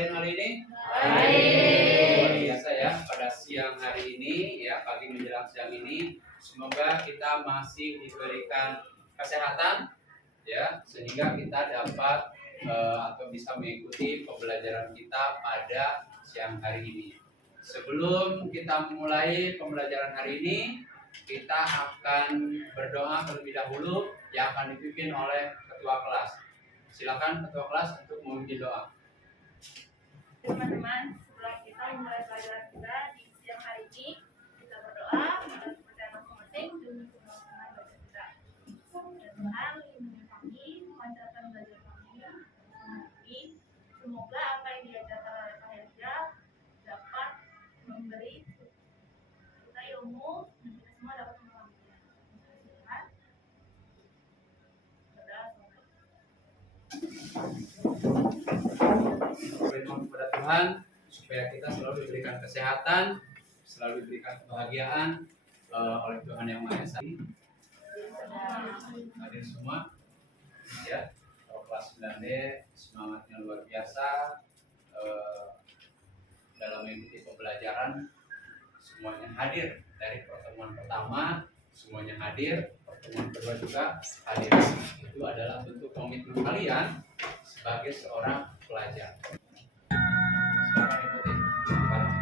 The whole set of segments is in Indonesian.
kalian hari ini? Baik. Luar biasa ya, pada siang hari ini ya, pagi menjelang siang ini, semoga kita masih diberikan kesehatan ya, sehingga kita dapat atau bisa mengikuti pembelajaran kita pada siang hari ini. Sebelum kita memulai pembelajaran hari ini, kita akan berdoa terlebih dahulu yang akan dipimpin oleh ketua kelas. Silakan ketua kelas untuk memimpin doa. Teman-teman, sebelum kita memulai pelajaran kita di siang hari ini, kita berdoa pada kepercayaan masing-masing demi keberhasilan belajar kita. Dan Tuhan lindungi kami, lancarkan belajar kami hari ini. Semoga apa yang diajarkan oleh Pak Herja dapat memberi kita ilmu dan kita semua dapat memahaminya. Tuhan, berdoa Berdoa kepada Tuhan supaya kita selalu diberikan kesehatan, selalu diberikan kebahagiaan oleh Tuhan Yang Maha Esa. Hadir semua, ya. Kalau kelas 9D semangatnya luar biasa dalam mengikuti pembelajaran. Semuanya hadir dari pertemuan pertama, semuanya hadir. Pertemuan kedua juga hadir. Itu adalah bentuk komitmen kalian sebagai seorang pelajar. Silakan ikuti bareng.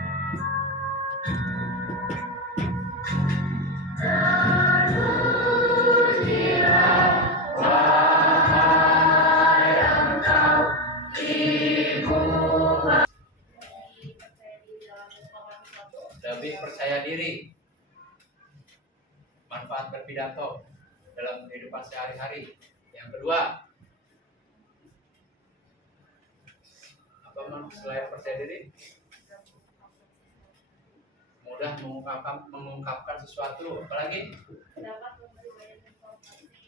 Lebih percaya diri, manfaat berpidato dalam kehidupan sehari-hari. Yang kedua, apa selain percaya diri? Mudah mengungkapkan sesuatu. Apalagi?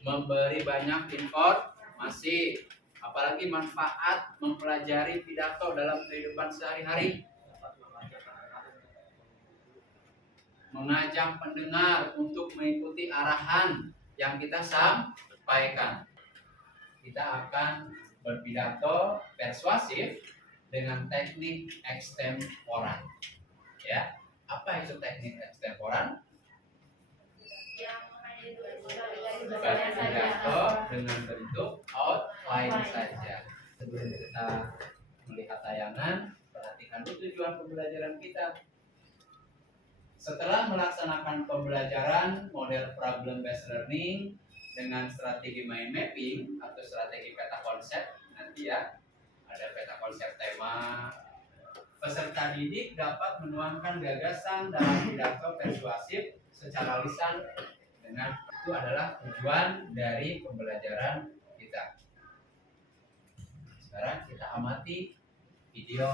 Memberi banyak informasi. Apalagi manfaat mempelajari pidato dalam kehidupan sehari-hari. Mengajak pendengar untuk mengikuti arahan yang kita sampaikan. Kita akan berpidato persuasif dengan teknik ekstemporan. Ya, apa itu teknik ekstemporan? Berpidato dengan bentuk outline saja. Sebelum kita melihat tayangan, perhatikan dulu tujuan pembelajaran kita. Setelah melaksanakan pembelajaran model problem based learning dengan strategi mind mapping atau strategi peta konsep, nanti ya ada peta konsep tema, peserta didik dapat menuangkan gagasan dalam pidato persuasif secara lisan. Dengan itu adalah tujuan dari pembelajaran kita. Sekarang kita amati video.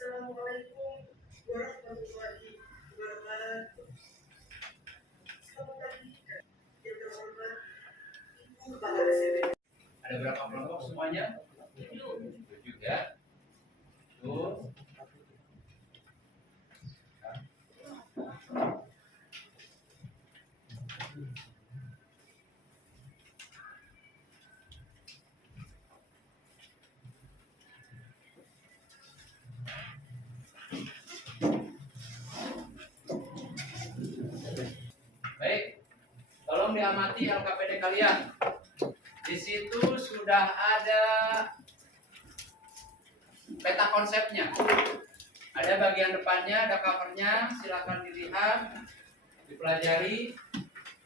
Assalamualaikum warahmatullahi wabarakatuh. Selamat pagi, yang terhormat Ibu Kepala SDB. Ada berapa kelompok semuanya? 7 ya. Tuh. Baik, tolong diamati LKPD kalian. Di situ sudah ada peta konsepnya. Ada bagian depannya, ada covernya. Silakan dilihat, dipelajari.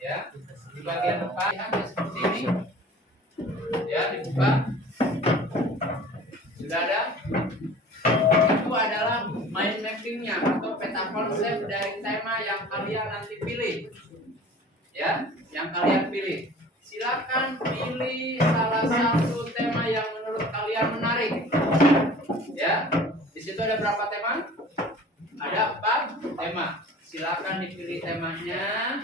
Ya, di bagian depan ada seperti ini. Ya, dibuka. Sudah ada. Itu adalah mind mappingnya atau peta konsep dari tema yang kalian nanti pilih. Ya, yang kalian pilih. Silakan pilih salah satu tema yang menurut kalian menarik. Ya, di situ ada berapa tema? Ada 4 tema. Silakan dipilih temanya.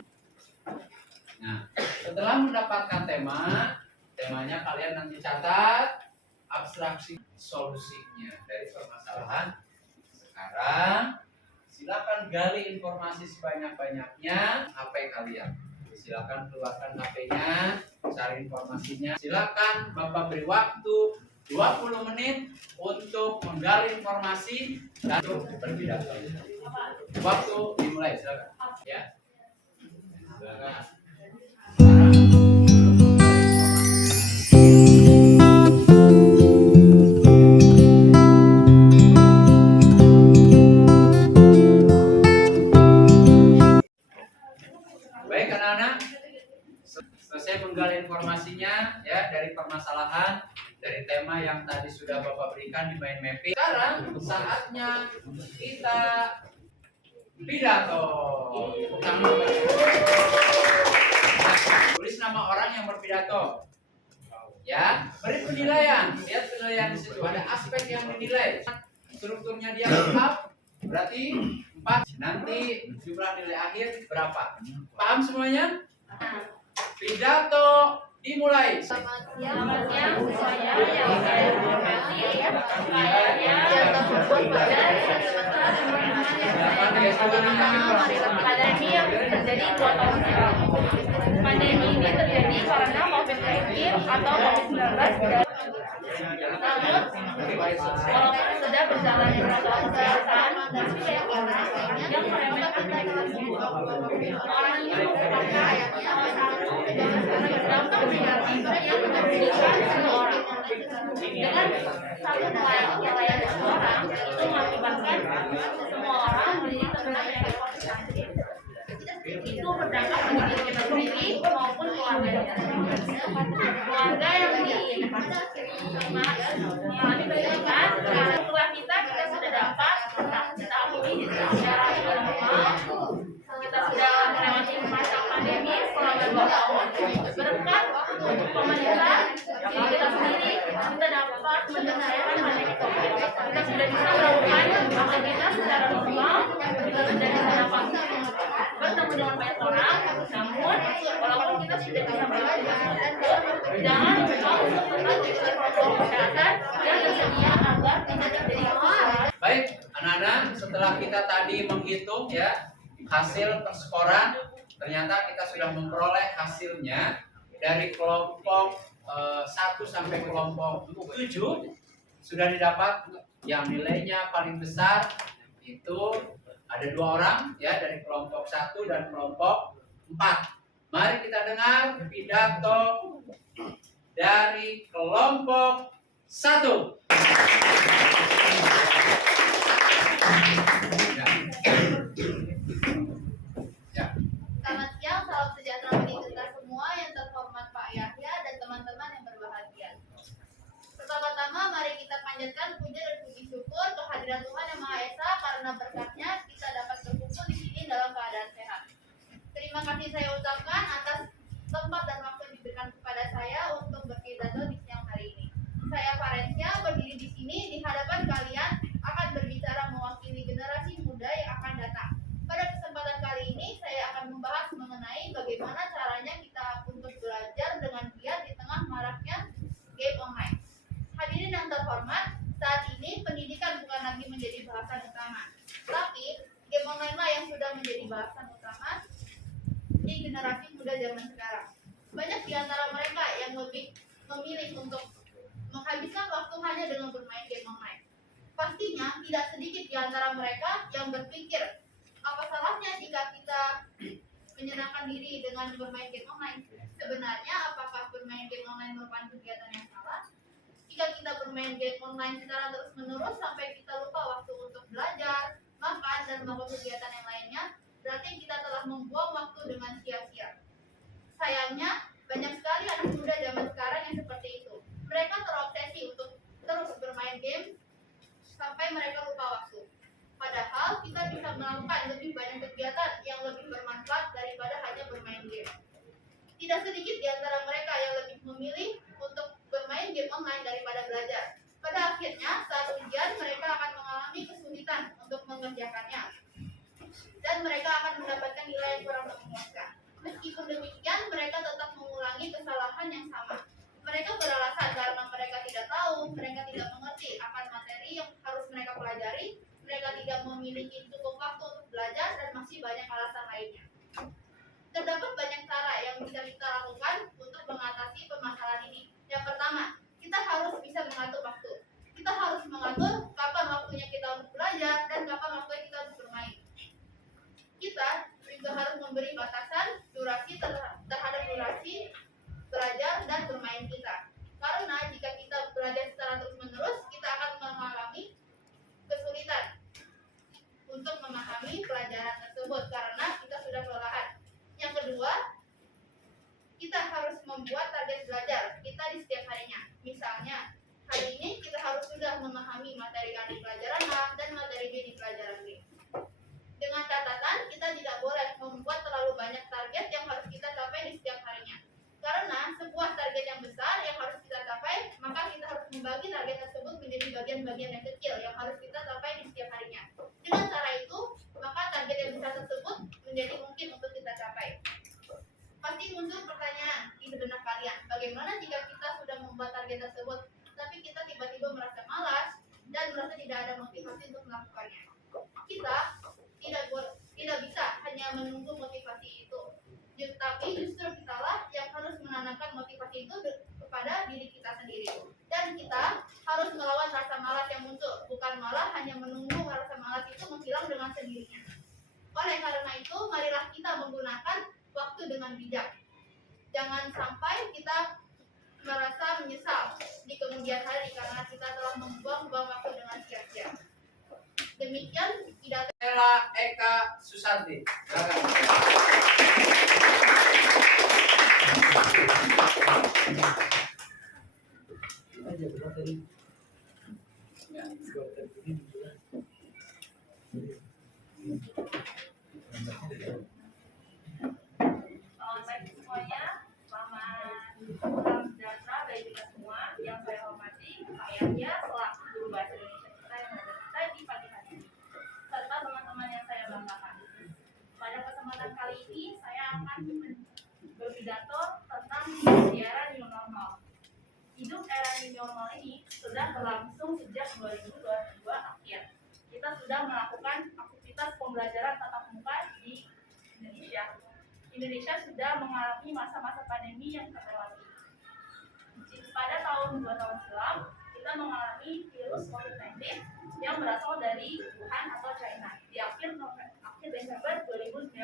Nah, setelah mendapatkan temanya kalian nanti catat abstraksi solusinya dari permasalahan. Sekarang silakan gali informasi sebanyak-banyaknya HP kalian. Silakan keluarkan HP-nya, cari informasinya. Silakan Bapak beri waktu 20 menit untuk menggali informasi dan berpidato. Waktu dimulai, silakan. Ya. Silakan. Baik anak-anak, selesai menggali informasinya ya dari permasalahan dari tema yang tadi sudah Bapak berikan di mind mapping. Sekarang saatnya kita pidato. Tulis nama orang yang berpidato. Ya, beri penilaian. Lihat penilaian di situ. Ada aspek yang dinilai. Strukturnya dia lengkap. Berarti 4. Nanti jumlah nilai akhir berapa? Paham semuanya? Pidato dimulai. Selamat siang semuanya yang saya hormati. Saya terhubung pada pandemi yang terjadi 2 tahun silam. Pandemi ini terjadi karena COVID-19 atau COVID-19. Namun, walaupun sudah berjalan beberapa kesehatan yang meremehkan orang ini merupakan dampak negatif yang menyebabkan semua orang dengan satu nelayan seseorang itu mengakibatkan semua orang menjadi terkena penyakit COVID-19. Itu berdampak bagi diri kita sendiri maupun keluarga. Keluarga yang mengalami pendidikan setelah kita sudah dapat mengetahui secara normal, kita sudah melewati masa pandemi selama 2 tahun. Berkat pemerintah diri kita sendiri kita dapat menyelesaikan pandemi COVID. Kita sudah bisa melakukan aktivitas secara normal, kita sudah bisa dapat bertemu dengan banyak orang. Namun walaupun kita sudah bisa bertemu jangan lupa untuk tetap mengikuti protokol kesehatan yang tersedia agar tidak terjadi kesalahan. Baik, anak-anak, setelah kita tadi menghitung ya hasil perskoran, ternyata kita sudah memperoleh hasilnya dari kelompok 1 sampai kelompok 7 sudah didapat yang nilainya paling besar itu ada 2 orang ya dari kelompok 1 dan kelompok 4. Mari kita dengar pidato dari kelompok 1. Selamat siang, salam sejahtera bagi kita semua yang terhormat Pak Yahya dan teman-teman yang berbahagia. Pertama-tama mari kita panjatkan puja dan puji syukur kehadiran Tuhan Yang Maha Esa karena berkatnya kita dapat berkumpul di sini dalam keadaan sehat. Terima kasih saya ucapkan atas tempat dan waktu yang diberikan kepada saya untuk berpidato di siang hari ini. Saya Farencia berdiri di sini di hadapan kalian akan berbicara mewakili generasi muda yang akan datang. Pada kesempatan kali ini saya akan membahas mengenai bagaimana caranya kita untuk belajar dengan giat di tengah maraknya game online. Hadirin yang terhormat, saat ini pendidikan bukan lagi menjadi bahasan utama, tapi game online lah yang sudah menjadi bahasan utama di generasi muda zaman sekarang. Banyak di antara mereka yang lebih memilih untuk menghabiskan waktu hanya dengan bermain game online. Pastinya tidak sedikit di antara mereka yang berpikir, apa salahnya jika kita menyenangkan diri dengan bermain game online? Sebenarnya apakah bermain game online merupakan kegiatan yang salah? Jika kita bermain game online secara terus-menerus sampai kita lupa waktu untuk belajar, makan, dan melakukan kegiatan yang lainnya, berarti kita telah membuang waktu dengan sia-sia. Sayangnya, banyak sekali anak muda zaman sekarang yang seperti itu. Mereka terobsesi untuk terus bermain game sampai mereka lupa waktu. Padahal kita bisa melakukan lebih banyak kegiatan yang lebih bermanfaat daripada hanya bermain game. Tidak sedikit di antara mereka yang lebih memilih untuk bermain game online daripada belajar. Pada akhirnya, saat ujian mereka akan mengalami kesulitan untuk mengerjakannya. Dan mereka akan mendapatkan nilai yang kurang memuaskan. Meskipun demikian, mereka tetap mengulangi kesalahan yang sama. Mereka beralasan karena mereka tidak tahu, mereka tidak mengerti akan materi yang harus mereka pelajari, mereka tidak memiliki cukup waktu untuk belajar, dan masih banyak alasan lainnya. Terdapat banyak cara yang bisa kita lakukan untuk mengatasi membuat target belajar kita di setiap harinya. Misalnya, hari ini kita harus sudah memahami materi A di pelajaran A dan materi B di pelajaran B. Dengan catatan, kita tidak boleh membuat terlalu banyak target yang harus kita capai di setiap harinya. Karena sebuah target yang besar yang harus kita capai, maka kita harus membagi target tersebut menjadi bagian-bagian yang kecil yang harus kita capai di setiap harinya. Dengan cara itu, maka target yang besar tersebut menjadi mungkin untuk kita capai. Pasti muncul pertanyaan di benak kalian, bagaimana jika kita sudah membuat target tersebut, tapi kita tiba-tiba merasa malas dan merasa tidak ada motivasi untuk melakukannya. Kita tidak bisa hanya menunggu motivasi itu, tapi justru kitalah yang harus menanamkan motivasi itu kepada diri kita sendiri. Dan kita harus melawan rasa malas yang muncul, bukan malah hanya menunggu rasa malas itu menghilang dengan sendirinya. Oleh karena itu, marilah kita menggunakan waktu dengan bijak. Jangan sampai kita merasa menyesal di kemudian hari karena kita telah membuang-buang waktu dengan sia-sia. Demikian pidato Ella Eka Susanti. Silakan. Selamat pagi semuanya, selamat salam sejahtera bagi kita semua. Yang saya hormati, Pak Yahya selaku guru bahasa Indonesia kita yang mengajar kita di pagi hari ini, serta teman-teman yang saya banggakan. Pada kesempatan kali ini, saya akan berpidato tentang di era new normal. Hidup era new normal ini sudah berlangsung sejak 2022 akhir. Kita sudah melakukan aktivitas pembelajaran tatap muka di Indonesia. Indonesia sudah mengalami masa-masa pandemi yang terlewati. Pada tahun 2 tahun silam, kita mengalami virus COVID-19 yang berasal dari Wuhan atau China di akhir Desember 2019.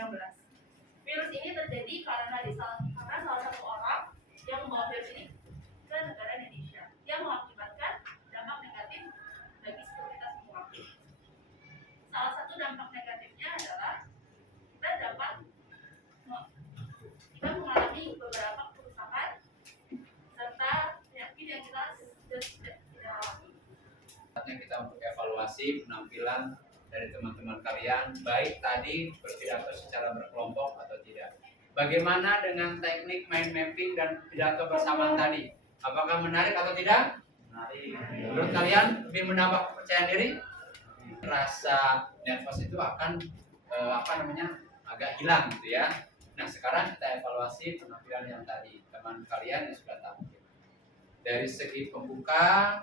Virus ini terjadi karena salah satu orang yang membawa virus ini ke negara Indonesia, yang mengakibatkan dampak negatif bagi seluruh kita semua. Salah satu dampak negatifnya adalah kita mengalami beberapa kerusakan serta penyakit yang kita sudah tidak alami. Saatnya kita untuk evaluasi penampilan dari teman-teman kalian, baik tadi berpidato secara berkelompok atau tidak. Bagaimana dengan teknik mind mapping dan pidato bersamaan tadi? Apakah menarik atau tidak? Menarik. Menurut kalian lebih menambah kepercayaan diri? Rasa nervous itu akan agak hilang gitu ya. Nah, sekarang kita evaluasi penampilan yang tadi teman kalian yang sudah tampil. Dari segi pembuka,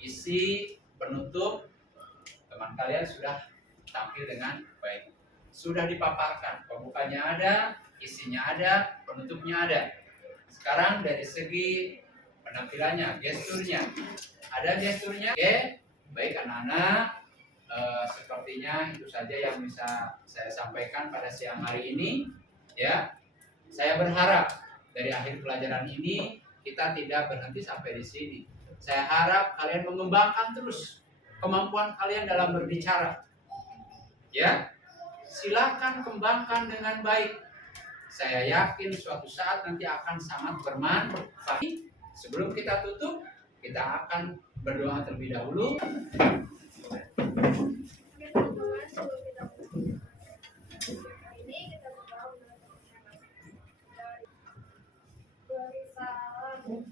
isi, penutup, teman kalian sudah tampil dengan baik. Sudah dipaparkan, pembukanya ada, isinya ada, penutupnya ada. Sekarang dari segi penampilannya, gesturnya. Ada gesturnya? Oke, baik anak-anak. Sepertinya itu saja yang bisa saya sampaikan pada siang hari ini. Ya, saya berharap dari akhir pelajaran ini kita tidak berhenti sampai di sini. Saya harap kalian mengembangkan terus kemampuan kalian dalam berbicara. Ya, silakan kembangkan dengan baik. Saya yakin suatu saat nanti akan sangat bermanfaat. Sebelum kita tutup, kita akan berdoa terlebih dahulu. Salam